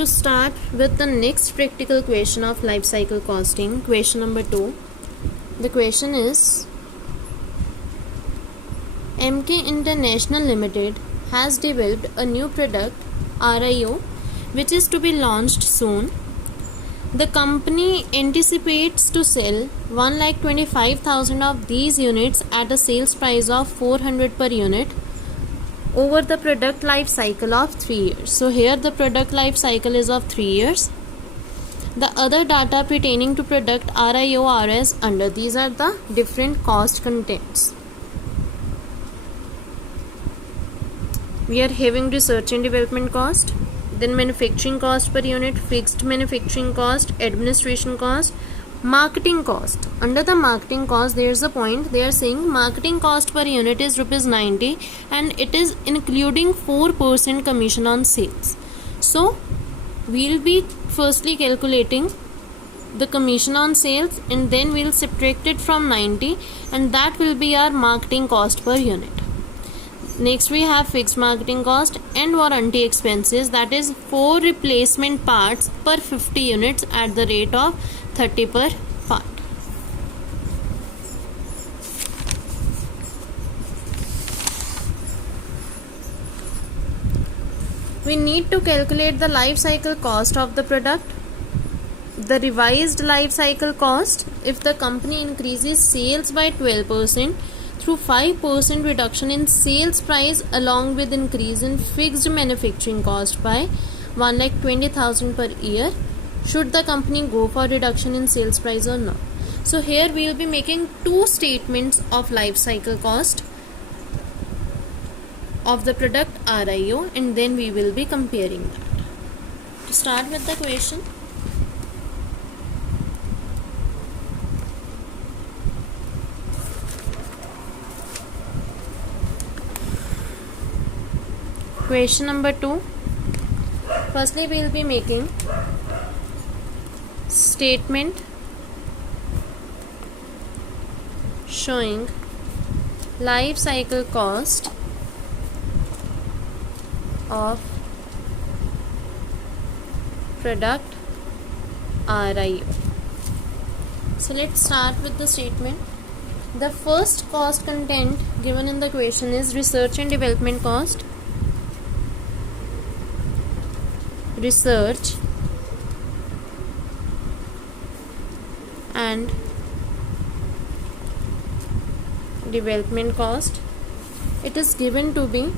to start with the next practical question of life cycle costing, question number 2. The question is, MK International Limited has developed a new product, RIO, which is to be launched soon. The company anticipates to sell 1,25,000 of these units at a sales price of 400 per unit over the product life cycle of 3 years. So here the product life cycle is of 3 years. The other data pertaining to product RIO are as under. These are the different cost contents. We are having research and development cost, then manufacturing cost per unit, fixed manufacturing cost, administration cost, marketing cost. Under the marketing cost, there is a point. They are saying marketing cost per unit is ₹90 and it is including 4% commission on sales. So we will be firstly calculating the commission on sales and then we will subtract it from 90 and that will be our marketing cost per unit. Next we have fixed marketing cost and warranty expenses, that is 4 replacement parts per 50 units at the rate of 30 per part. We need to calculate the life cycle cost of the product. The revised life cycle cost, if the company increases sales by 12% through 5% reduction in sales price along with increase in fixed manufacturing cost by 1,20,000 per year, should the company go for reduction in sales price or not? So here we will be making two statements of life cycle cost of the product RIO and then we will be comparing that. To start with the question, question number 2. Firstly, we will be making statement showing life cycle cost of product RIO. So let's start with the statement. The first cost content given in the question is research and development cost. Research and development cost, it is given to be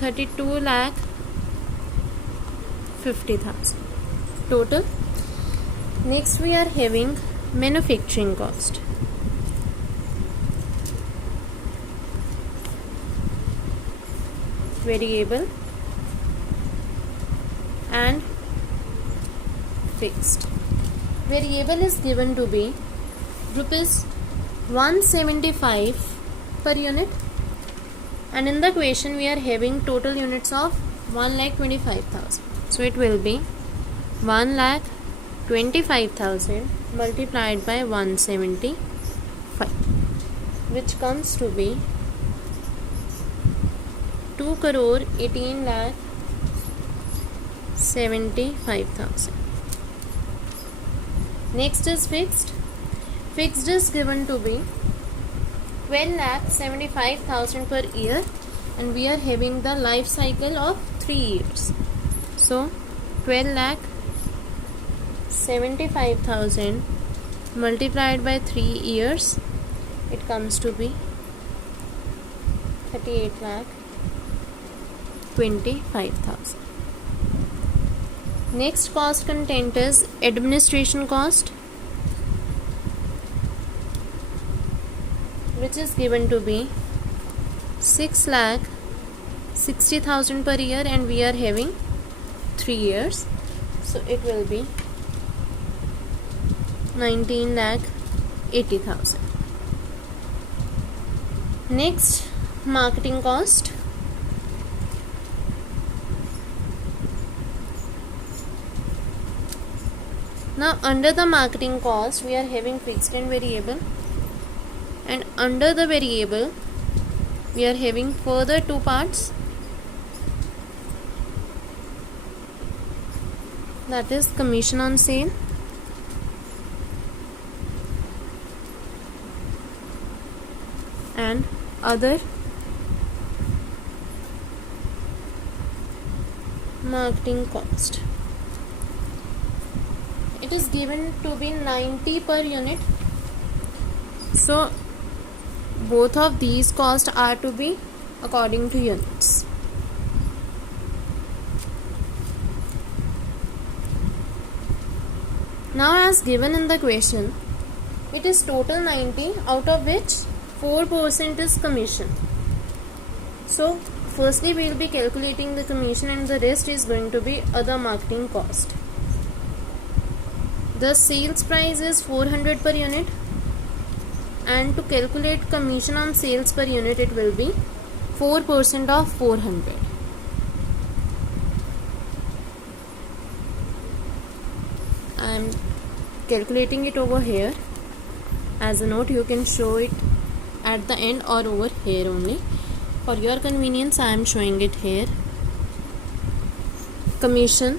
32,50,000 total. Next we are having manufacturing cost. Variable and fixed. Variable is given to be ₹175 per unit and in the question we are having total units of 1,25,000. So it will be 1,25,000 multiplied by 175, which comes to be 2,18,75,000. Next is fixed. Fixed is given to be 12,75,000 per year and we are having the life cycle of 3 years. So 12,75,000 multiplied by 3 years, it comes to be 38,25,000. Next cost content is administration cost, which is given to be 6,60,000 per year and we are having 3 years. So it will be 19,80,000. Next, marketing cost. Now under the marketing cost we are having fixed and variable, and under the variable we are having further two parts. that is commission on sale, and other marketing cost. It is given to be 90 per unit. So both of these costs are to be according to units. Now as given in the question, it is total 90, out of which 4% is commission. So firstly we will be calculating the commission, and the rest is going to be other marketing cost. The sales price is 400 per unit, and to calculate commission on sales per unit, it will be 4% of 400. I am calculating it over here as a note. You can show it at the end or over here only. For your convenience, I am showing it here. Commission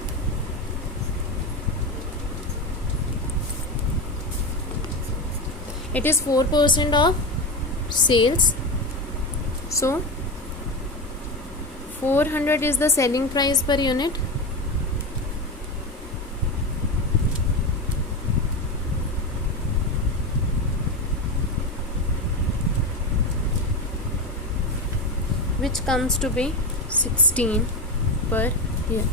it is 4% of sales. So 400 is the selling price per unit, which comes to be 16 per year.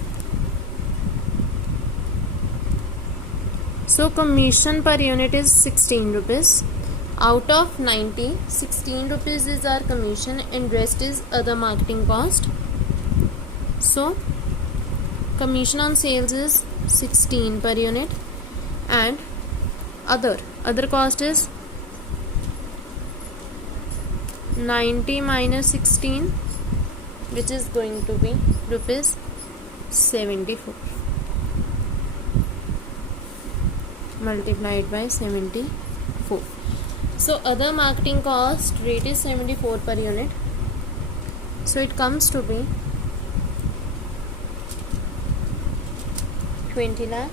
So commission per unit is 16 rupees. Out of 90, 16 rupees is our commission, and rest is other marketing cost. So commission on sales is 16 per unit, and other cost is 90 minus 16, which is going to be rupees 74 multiplied by 74. So other marketing cost rate is 74 per unit. So it comes to be 20 lakh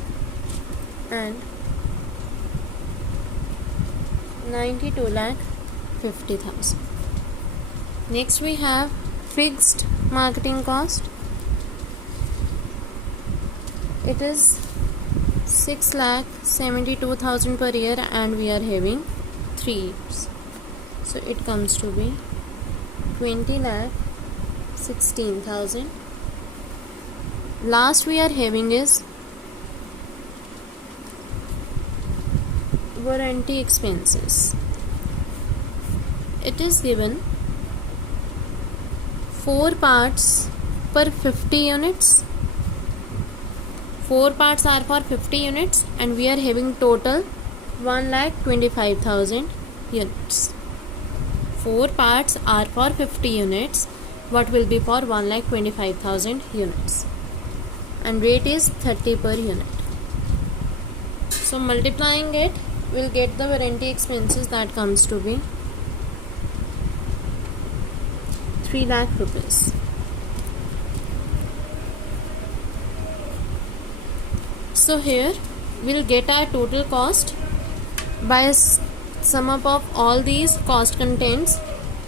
and 92 lakh 50,000. Next we have fixed marketing cost. It is 6,72,000 per year, and we are having 3 years. So it comes to be 20,16,000. Last we are having is warranty expenses. It is given 4 parts per 50 units. 4 parts are for 50 units, and we are having total 1,25,000 units. 4 parts are for 50 units. What will be for 1,25,000 units? And rate is 30 per unit. So multiplying it, we'll get the warranty expenses, that comes to be 3 lakh rupees. So here we'll get our total cost by sum up of all these cost contents,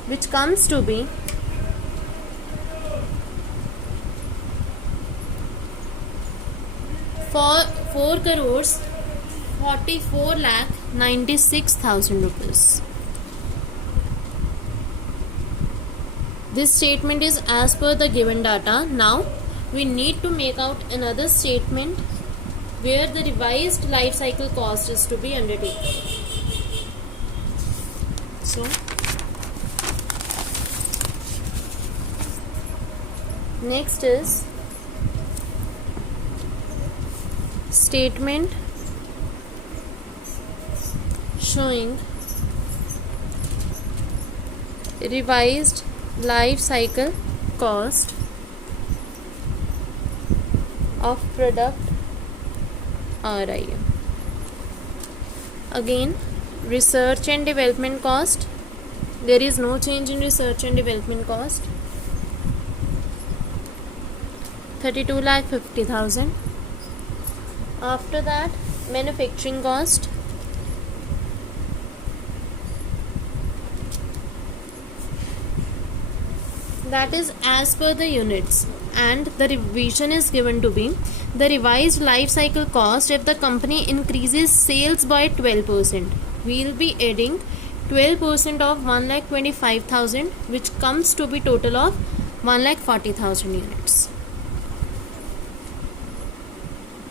which comes to be 4 crores 44 lakh 96,000 rupees. This statement is as per the given data. Now we need to make out another statement where the revised life cycle cost is to be undertaken. So next is statement showing revised life cycle cost of product RIM. Again, research and development cost. There is no change in research and development cost. 32,50,000. After that, manufacturing cost. That is as per the units, and the revision is given to be the revised life cycle cost if the company increases sales by 12%. We will be adding 12% of 1,25,000, which comes to be total of 1,40,000 units.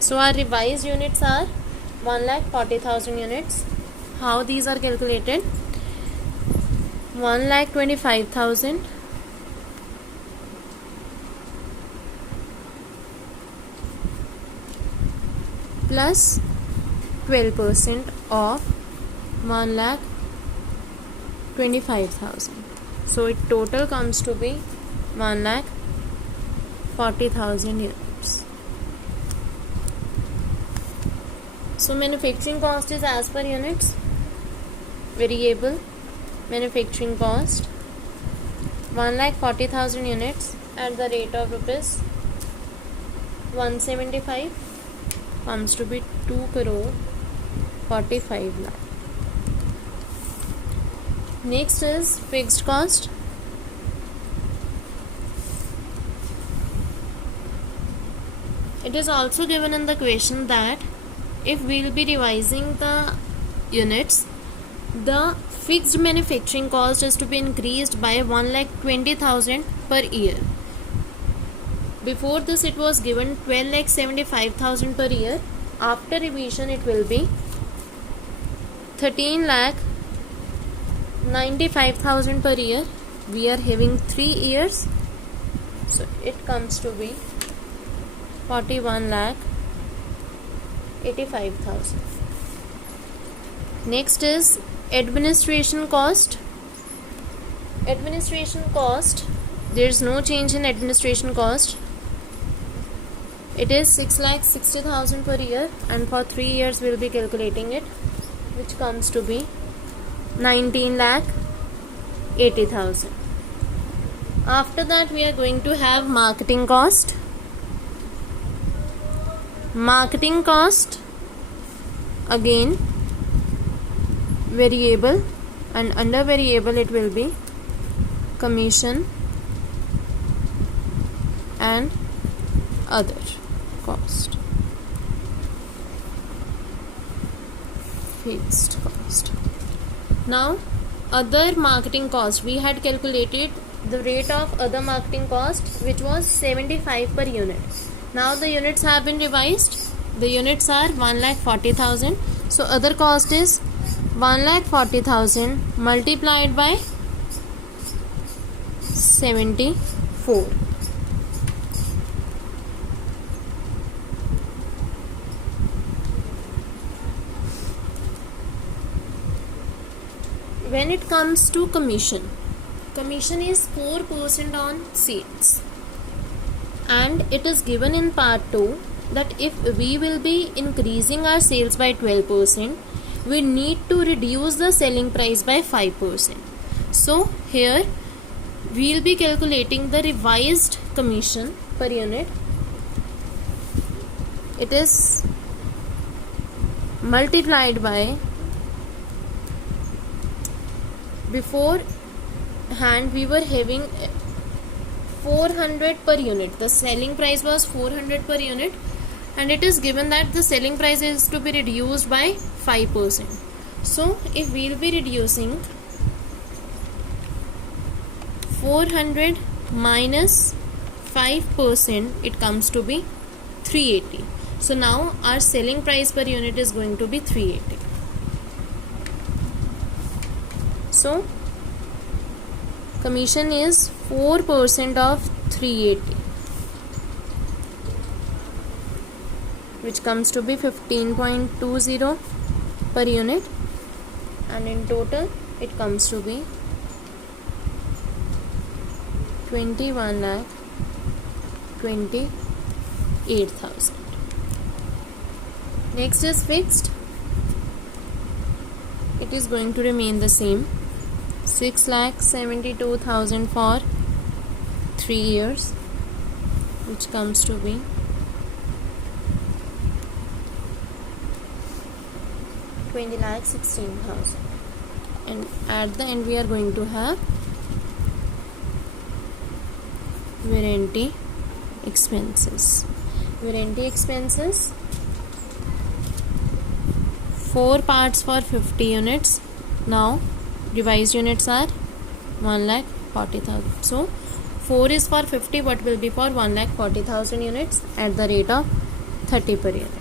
So our revised units are 1,40,000 units. How these are calculated? 1,25,000 plus 12% of 1,25,000. So it total comes to be 1,40,000 units. So manufacturing cost is as per units. Variable manufacturing cost 1,40,000 units at the rate of rupees 175 comes to be 2 crore 45 lakh. Next is fixed cost. It is also given in the question that if we will be revising the units, the fixed manufacturing cost is to be increased by 1,20,000 per year. Before this it was given 12,75,000 per year. After revision it will be 13,95,000 per year. We are having 3 years, so it comes to be 41,85,000. Next is administration cost. Administration cost, there is no change in administration cost. It is 6,60,000 per year, and for 3 years we will be calculating it, which comes to be 19,80,000. After that we are going to have marketing cost. Marketing cost again variable, and under variable it will be commission and other cost. Fixed cost. Now other marketing cost, we had calculated the rate of other marketing cost, which was 75 per unit. Now the units have been revised. The units are 1,40,000. So other cost is 1,40,000 multiplied by 74. When it comes to commission is 4% on sales, and it is given in part 2 that if we will be increasing our sales by 12%, we need to reduce the selling price by 5%. So here we will be calculating the revised commission per unit. It is multiplied by, beforehand we were having 400 per unit. The selling price was 400 per unit, and it is given that the selling price is to be reduced by 5%. So if we will be reducing 400 minus 5%, it comes to be 380. So now our selling price per unit is going to be 380. So commission is 4% of 380, which comes to be 15.20 per unit, and in total it comes to be 21,28,000. Next is fixed. It is going to remain the same, 6,72,000 for 3 years, which comes to be 20 lakh 16,000, and at the end we are going to have warranty expenses. Warranty expenses, 4 parts for 50 units. Now revised units are 1,40,000. So 4 is for 50, what will be for 1,40,000 units at the rate of 30 per unit,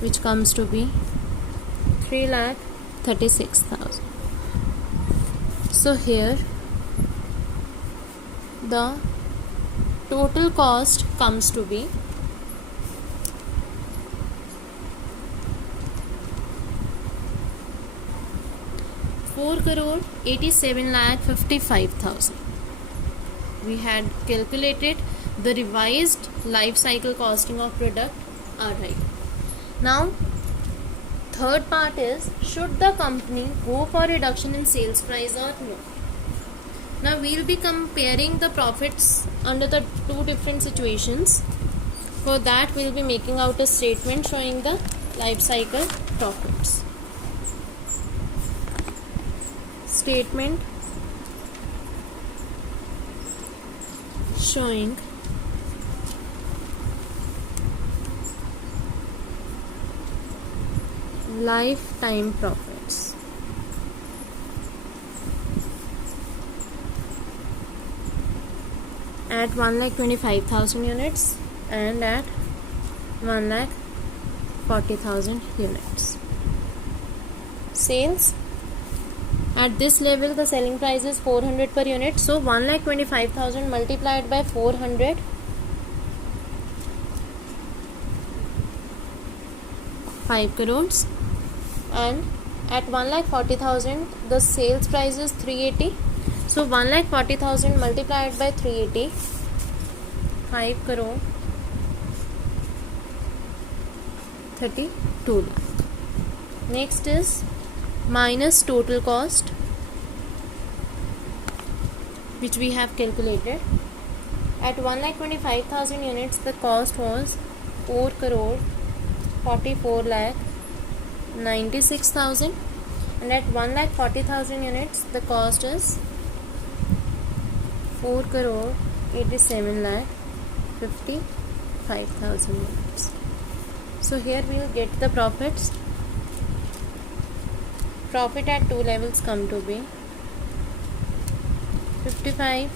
which comes to be 3,36,000. So here the total cost comes to be 4,87,55,000. We had calculated the revised life cycle costing of product. Alright. Now, third part is, should the company go for reduction in sales price or no? Now we will be comparing the profits under the two different situations. For that we will be making out a statement showing the life cycle profits. Statement showing lifetime profits. At 1,25,000 units and at 1,40,000 units. Sales. At this level the selling price is 400 per unit. So 1,25,000 multiplied by 400, 5 crores. And at 1,40,000 the sales price is 380. So 1,40,000 multiplied by 380, 5 crore 32 lakh. Next is minus total cost, which we have calculated. At 1,25,000 units the cost was 4 crore 44 lakh 96,000, and at 1,40,000 units the cost is 4 crore 87 lakh 55,000 units. So here we will get the profits. Profit at two levels come to be 55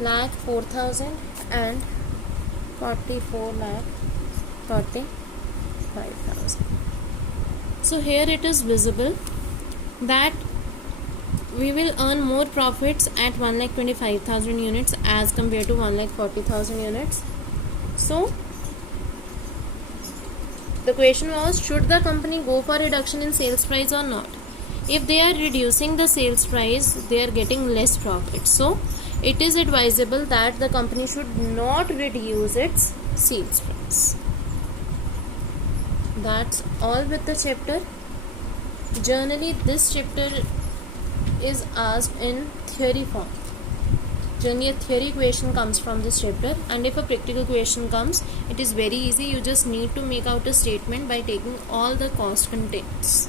lakh 4,000 and 44 lakh 45,000. So here it is visible that we will earn more profits at 1,25,000 units as compared to 1,40,000 units. So the question was, should the company go for reduction in sales price or not? If they are reducing the sales price, they are getting less profit. So it is advisable that the company should not reduce its sales price. That's all with the chapter. Generally this chapter is asked in theory form. Generally a theory question comes from this chapter, and if a practical question comes, it is very easy. You just need to make out a statement by taking all the cost contents.